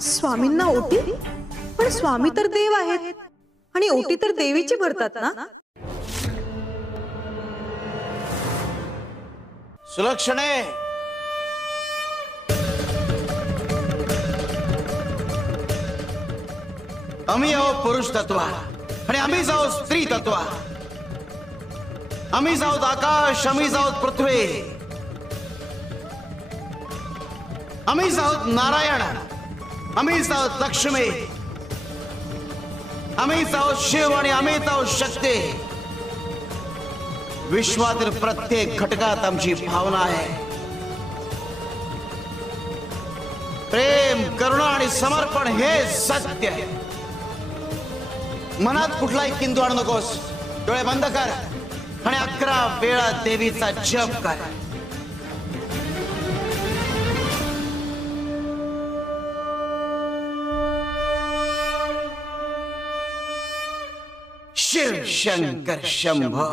स्वामींना ओटी? पण स्वामी तर देव आहेत आणि ओटी तर देवीची भरतात ना? सुलक्षणे, आम्ही आहोत पुरुष तत्व आणि आम्ही आहोत स्त्री तत्व. आम्ही आहोत आकाश, आम्ही आहोत पृथ्वी, आम्ही आहोत नारायण, आम्ही आहोत लक्ष्मी, आम्ही आहोत शिव आणि आम्ही आहोत शक्ती. विश्वातील प्रत्येक घटकात आमची भावना आहे. प्रेम, करुणा आणि समर्पण हे सत्य. मनात कुठलाही किंतु आणू नकोस. डोळे बंद कर आणि 11 वेळा देवीचा जप कर. शिव शंकर शंभो.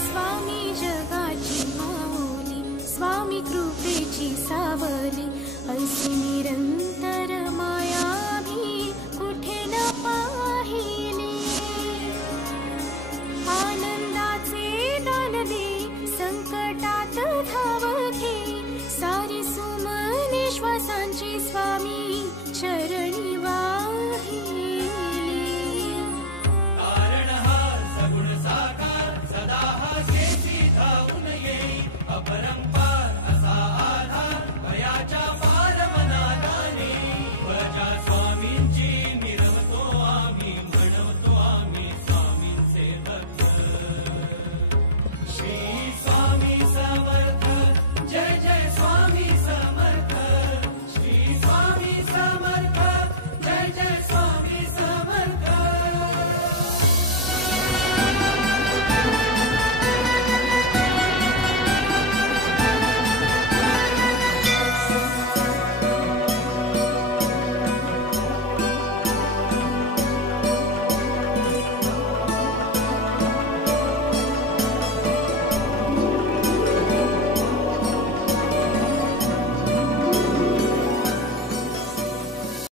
स्वामी जगाची माऊली, स्वामी कृपेची सा